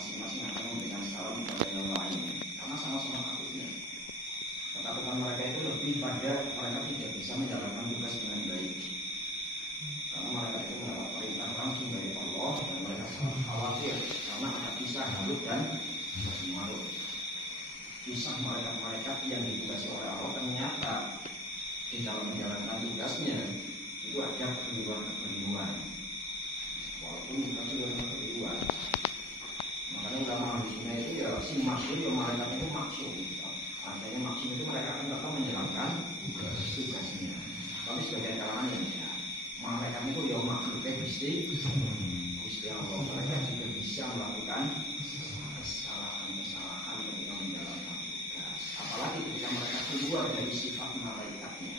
masing-masing akan memberikan salam kepada yang lain karena sama-sama takutnya. Ketakutan mereka itu lebih pada mereka tidak bisa menjalankan tugas dengan baik karena mereka itu mendapat perintah langsung dari Allah dan mereka sangat khawatir karena akan bisa halut dan marut. Kisah mereka yang ditugasi oleh Allah ternyata di dalam menjalankan tugasnya itu ada kekeliruan walaupun bukan kekeliruan. Makanya ulama ahlinya itu ya si maksud ya mereka itu maksud. Artinya maksud itu mereka akan tetap menjalankan tugasnya. Tapi sebagai kalangan ya mereka itu ya makhluknya Gusti Allah. Mereka juga bisa melakukan kesalahan ketika menjalankan tugas. Apalagi ketika mereka keluar dari sifat malaikatnya,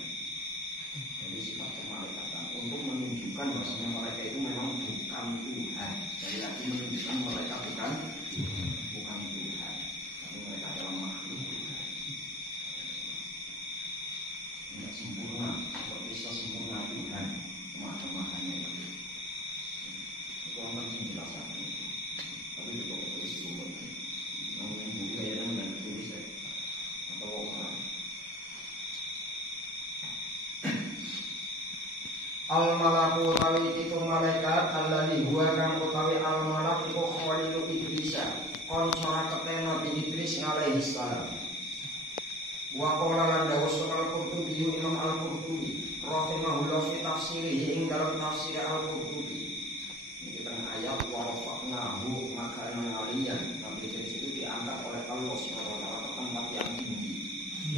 dari sifat kemalaikatan, untuk menunjukkan bahwasanya mereka itu memang bukan Tuhan. Jadi lagi menunjukkan mereka bukan Tuhan, tapi mereka adalah makhluk Tuhan. Tidak sempurna seperti sesempurna Tuhan, macam-macamnya itu. Itu orang penting jelaskan itu. Tapi juga tulis dulu. Namun kayaknya tidak ditulis ya. Atau orang. Al-malaku utawi itu malaikat alladzi huwa kang utawi al-malak iku khalilu Idris koncara ketena bi Idris alaihi salam. Wa qala lan dawuh al-Qurtubi Imam al-Qurtubi rahimahullah fi tafsirihi ing dalam tafsir al-Qurtubi. Ini tengah ayat wa rafa'nahu makanan aliyan. Nabi Idris itu diangkat oleh Allah Subhanahu wa taala ke tempat yang tinggi.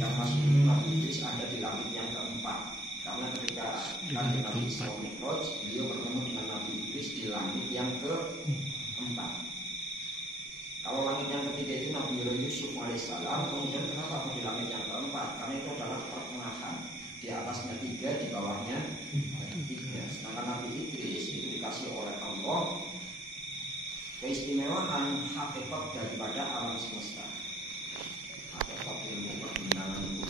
Yang masih Nabi Idris ada di langit yang keempat. Karena ketika Nabi Isra Mi'raj, beliau bertemu dengan Nabi Idris di langit yang keempat. Kalau langit yang ketiga itu Nabi Yusuf alaihissalam, kemudian kenapa di langit yang keempat? Karena itu adalah pertengahan. Di atasnya 3, di bawahnya 3. Sedangkan Nabi Idris itu dikasih oleh Allah keistimewaan hakikat daripada alam semesta. Hakikat ilmu perbintangan itu.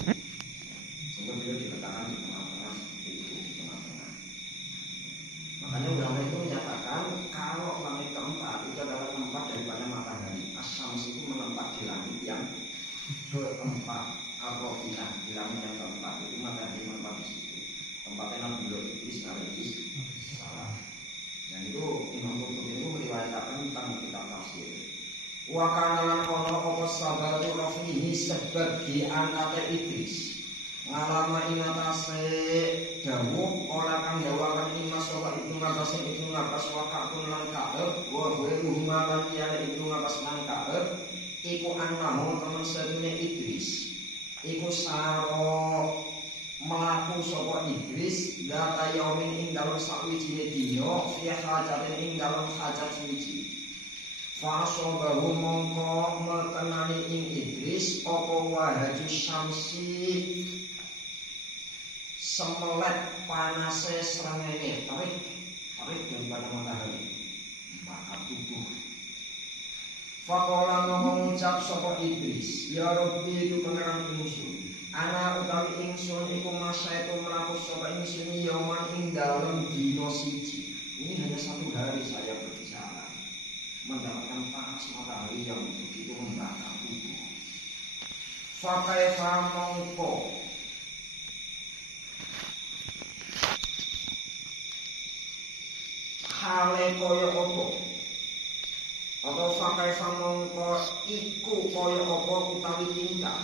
Sehingga beliau diletakkan di tengah-tengah seperti itu, di tengah-tengah. Makanya ulama itu menyatakan kalau langit keempat itu adalah tempat daripada matahari. As-Syams itu menempat di langit yang keempat. Ar-Rafi'ah di langit yang keempat itu matahari menempat di situ. Tempatnya Nabi Idris alaihi salam. Dan itu Imam Qurtubi itu meriwayatkan tentang kitab tafsir. Wa kana lan ono apa sabatu rafihi sebab diangkate Idris. Ngalama ing atase dawuh ora kang dawakan imas sapa itu ngatas wakakun lan kaeb wa ruhuma lan kiale itu ngatas lan kaeb iku annahu temen sedune Idris iku saro mlaku sapa Idris data yaumin ing dalem sawijine dina fi hajatin ing dalem hajat suci fasobahu mongko mekenani ing Idris apa wahaju syamsi semelet panase srengenge tarik daripada matahari bakar tubuh. Faqala ngomong ucap sapa Idris, ya Rabbi itu pengeran ingsun. Ana utawi ingsun iku masa itu mlaku sapa ingsun yauman ing dalem dina siji. Ini hanya 1 hari saya berbicara. Mendapatkan panas matahari yang begitu membakar tubuh. Fakaifa mongko hale kaya apa atau fakaifa mongko iku kaya apa utawi tingkah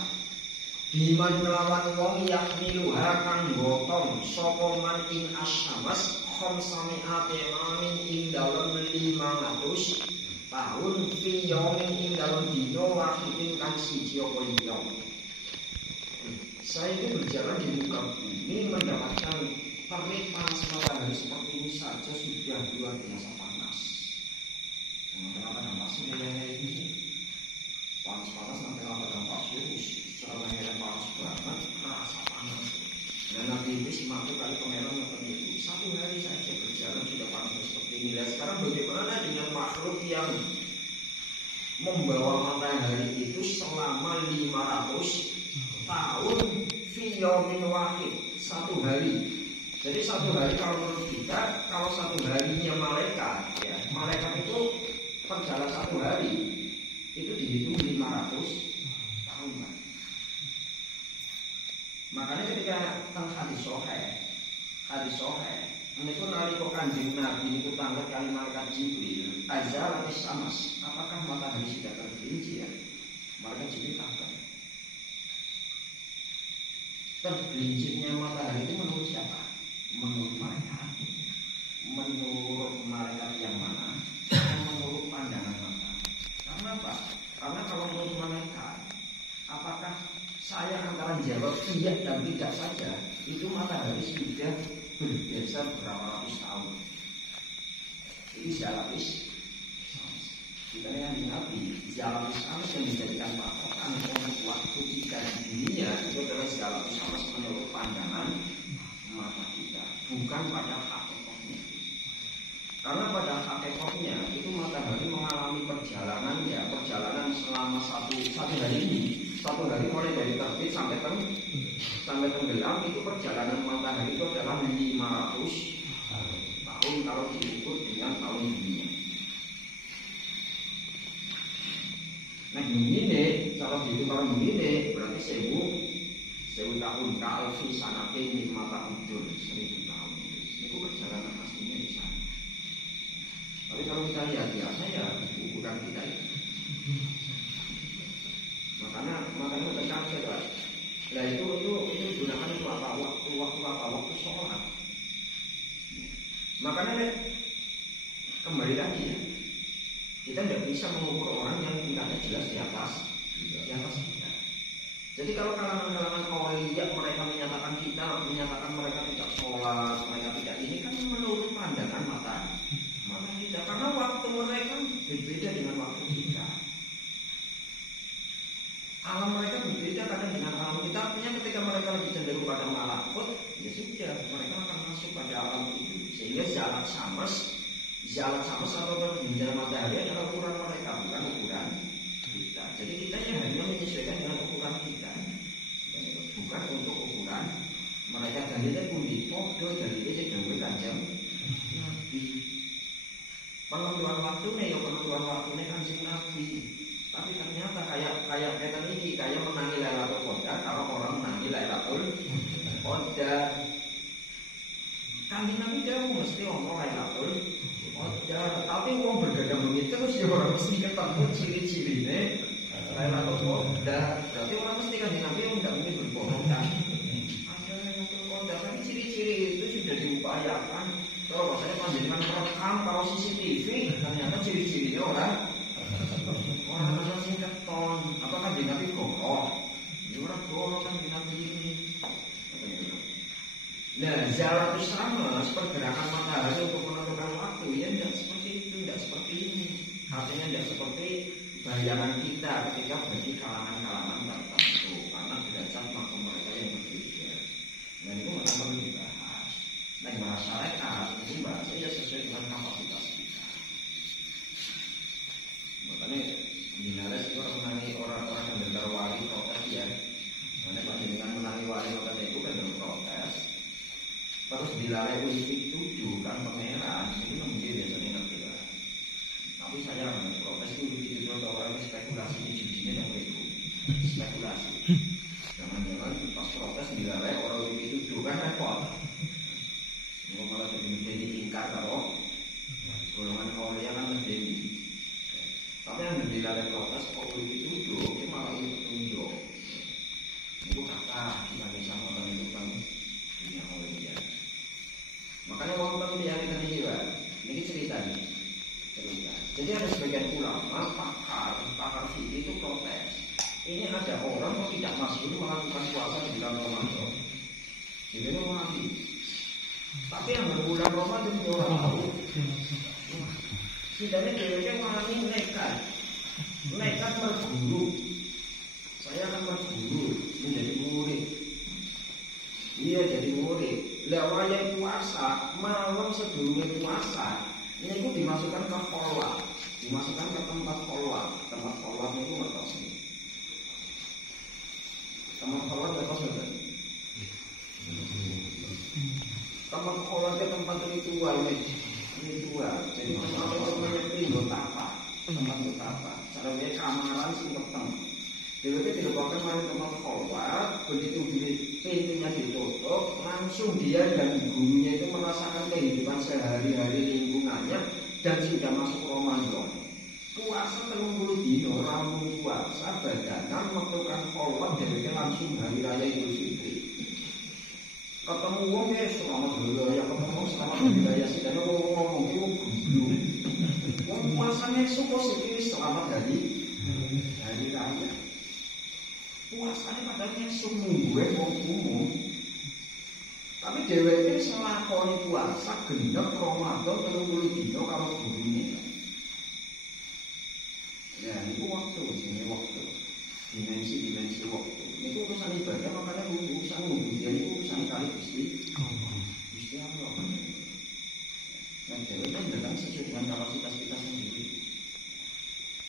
biman melawan wong yakmiluha kang gotong sapa man ing asyamas khamsami amin ing dalem 500 tahun fi yaumin ing dalem dina wahidin kang siji apa liya. Saya ini berjalan di muka bumi mendapatkan terik panas matahari seperti ini saja sudah luar biasa panas. Kenapa dampak nilainya ini panas-panas sampai apa dampak suhu secara nilai panas banget, rasa panas. Dan Nabi Idris mampu kali pangeran seperti itu. 1 hari saja berjalan sudah panas seperti ini. Dan sekarang bagaimana dengan makhluk yang membawa matahari itu selama 500 tahun fi yaumin wahid, 1 hari. Jadi 1 hari kalau menurut kita, kalau 1 harinya malaikat, ya malaikat itu perjalanan 1 hari. dihitung 500 tahun. Makanya ketika tentang hadis sahih itu nalika Kanjeng Nabi itu tanggal kali malaikat Jibril azalatis samas, apakah matahari sudah tergelincir? Malaikat Jibril takkan. Tergelincirnya matahari itu menurut siapa? Menurut malaikat. Menurut malaikat yang mana? Menurut pandangan mata. Karena apa? Karena kalau menurut malaikat, apakah saya antara jawab iya dan tidak saja, itu matahari sudah bergeser berapa ratus tahun. Ini zalatis. Kita yang Nabi, zalatis samas yang dijadikan patokan untuk waktu kita di dunia itu adalah zalatis samas menurut pandangan mata kita, bukan pada hakikatnya. Karena pada hakikatnya itu matahari mengalami perjalanan selama satu hari ini. Satu hari mulai dari terbit sampai tenggelam itu perjalanan matahari itu adalah 500 tahun kalau diikut dengan tahun dunia. Nah begini, kalau dihitung kalau begini berarti 1000 tahun kalfi sanatin 5 tahun 1000 tahun. Itu perjalanan aslinya di sana. Tapi kalau kita lihat biasa ya ukuran kita itu. Makanya tentang kita. Nah itu gunakan itu apa? Waktu sholat. Makanya kembali lagi ya, kita tidak bisa mengukur orang yang tingkatnya jelas di atas kita. Jadi kalau kalangan awaliyah mereka menyatakan mereka tidak sholat, mereka tidak ini kan menurut pandangan mata kita. Karena waktu mereka berbeda dengan waktu kita. Alam mereka berbeda kadang dengan alam kita. Artinya ketika mereka lebih cenderung pada malakut, ya sudah mereka akan masuk pada alam itu. Sehingga zalat samas atau berbicara matahari adalah ukuran mereka, bukan ukuran kita. Jadi kita yang hanya menyesuaikan dengan ukuran kita, bukan untuk ukuran mereka. Dalilnya pun dipodo, dalilnya sedang Kanjeng Nabi. Penentuan waktunya Kanjeng Nabi. Tapi ternyata kayak ini kayak menangi Lailatul Qadar. Kalau orang menangi Lailatul Qadar, Kanjeng Nabi jauh mesti ngomong Lailatul Qadar. Tapi wong bergadang begitu terus ya orang mesti ketemu ciri-cirine Lailatul Qadar. Berarti orang mesti Kanjeng Nabi tidak mungkin berbohong kan? Ada Lailatul Qadar, tapi ciri-ciri itu sudah diupayakan. Kalau saya panjenengan merekam kalau CCTV, ternyata ciri-cirinya orang sing keton, apakah di Nabi goroh? Ya orang goroh kan di Nabi ini. Nah, zalatus samas, pergerakan matahari untuk menentukan waktu, ya tidak seperti itu, tidak seperti ini. Artinya tidak seperti bayangan kita ketika bagi kalangan-kalangan tertentu, karena derajat makhluk mereka yang berbeda. Dan itu memang perlu dibahas. Nah, bahasa mereka itu bahasanya sesuai dengan kapasitas kita. Makanya Binares itu orang-orang yang benar wali protes ya. Mana dengan menangi wali protes itu kan berprotes. Terus dilalai politik 7 kan pangeran itu mungkin biasanya ngerti lah. Tapi saya protes itu orang spekulasi di judinya yang itu spekulasi. Jangan-jangan pas protes dilalai orang politik 7 kan repot. Mau malah jadi ingkar kalau golongan awalnya kan terjadi. Tapi yang dilalai protes kok politik 7 itu malah itu tunjuk. Itu kata kita bisa melakukan itu kan dunia awalnya. Makanya wonten yang kita juga, ini cerita. Jadi ada sebagian ulama, pakar fikih itu protes. Ini ada orang yang tidak masuk melakukan puasa di bulan Ramadan. Jadi itu mati. Tapi yang berbulan Ramadan itu orang tahu. Setidaknya dia mengalami nekat berguru. Saya akan berguru menjadi murid. Dia jadi murid. Lewat puasa, malam sebelumnya puasa, ini itu dimasukkan ke kolak, dimasukkan ke tempat kolak. Tempat kolak itu ngertos ini. Tempat kolak ngertos nggak? Tempat kolak itu tempat ritual, ritual. Jadi tempat itu tapak, tempat itu tapak. Ada kamaran sing peteng. Deweke dilebokkan mari teman khawat, begitu pintunya ditutup, langsung dia dan gurunya itu merasakan kehidupan sehari-hari lingkungannya dan sudah masuk Ramadan. Puasa 30 dino, rampung puasa, badanan, melakukan khawat, deweke langsung hari raya Idul Fitri. Ketemu wong ya selamat dulu ya, ketemu selamat hari raya sih, dan ngomong itu gublu. Wong puasanya itu positif selamat hari raya. Puasanya padahal seminggu wong umum. Tapi dheweke wis nglakoni puasa genep Ramadan 30 dina karo gurune. Ya, itu waktu, ini waktu. Dimensi waktu. Ini urusan ibadah, makanya urusan wudhu, ini urusan kali